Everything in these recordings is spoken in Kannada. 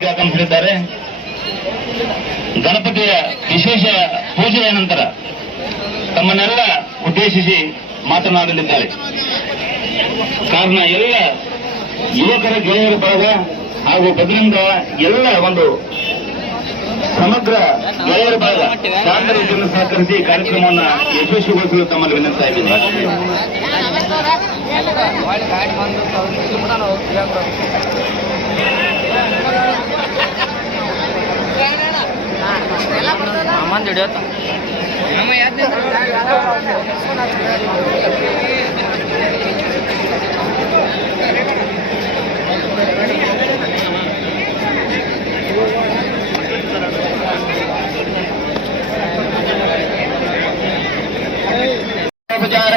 ಆಗಮಿಸಲಿದ್ದಾರೆ. ಗಣಪತಿಯ ವಿಶೇಷ ಪೂಜೆಯ ನಂತರ ತಮ್ಮನ್ನೆಲ್ಲ ಉದ್ದೇಶಿಸಿ ಮಾತನಾಡಲಿದ್ದಾರೆ. ಕಾರಣ ಎಲ್ಲ ಯುವಕರ ಗೆಳೆಯರ ಬಳಗ ಹಾಗೂ ಬದಲಿಂದ ಎಲ್ಲ ಒಂದು ಸಮಗ್ರ ಗೆಳೆಯರ ಬಳಗ ಶಾಂತ ರೀತಿಯನ್ನು ಸಹಕರಿಸಿ ಕಾರ್ಯಕ್ರಮವನ್ನು ಯಶಸ್ವಿಗೊಳಿಸಲು ತಮ್ಮಲ್ಲಿ ವಿನಂತಾ ಇದ್ದೀನಿ.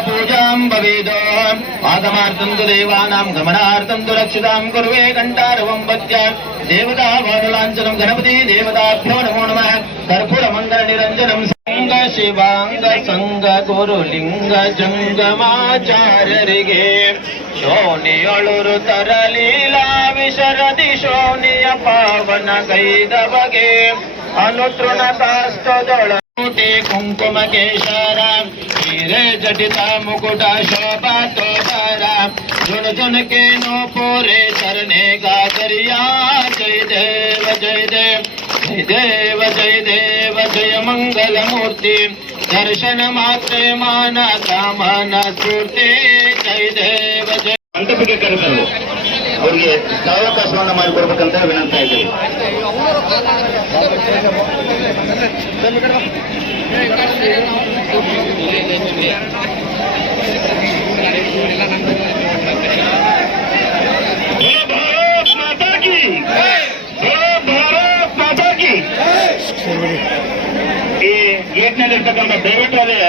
पूजां भवेदो आगमार्थं तु देवानां गमनार्थं तु रक्षितां कुर्वे घण्टारवं वद्या देवता वादलाञ्छनं गणपति देवताभ्यो नमो नमः कर्पूरमण्डलनिरञ्जनं संग शिवांग संग गुरुलिंग जंगमाचार्यರಿಗೆ ಶೋನಿಯೊಳುರು ತರಲೀಲಾ ವಿಶರದಿ ಶೋನಿಯ ಪಾವನ ಗೈದವಗೆ ಅನುತೃಣ ಕಾಷ್ಟದೊಳ ಕುಂಕುಮ ಕೇಶರ ಹಿರೇ ಜಟಿತ ಮುಕುಟ ಶೋಭಾ ತೋಬರ ಜುಣ ಜುಣಕೆ नो ಪೋರೆ ಶರಣೆ ಗಾದರಿಯಾ ಜಯ ದೇವ ಜಯ ದೇವ ಜಯ ದೇವ ಜಯ ದೇವ ಜಯ ಮಂಗಲ ಮೂರ್ತಿ ದರ್ಶನ ಮಾತ್ರೆ ಮಾನ ಕಾಮನ ಸ್ಫೂರ್ತಿ ಜಯ ದೇವ ಜಯ ಮಂಟಪಕ್ಕೆ ಕರೆತರು ಅವರಿಗೆ ಸ್ಥಳಾವಕಾಶವನ್ನು ಮಾಡಿಕೊಡ್ಬೇಕಂತ ವಿನಂತಾ ಇದ್ದೀವಿ. ಈ ಗೇಟ್ನಲ್ಲಿರ್ತಕ್ಕಂಥ ದಯವಿಟ್ಟು ಅದೇ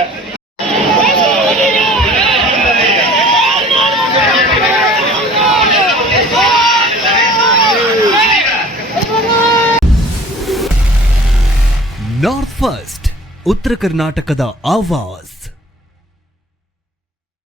ನಾರ್ತ್ ಫಸ್ಟ್ ಉತ್ತರ ಕರ್ನಾಟಕದ ಆವಾಜ್.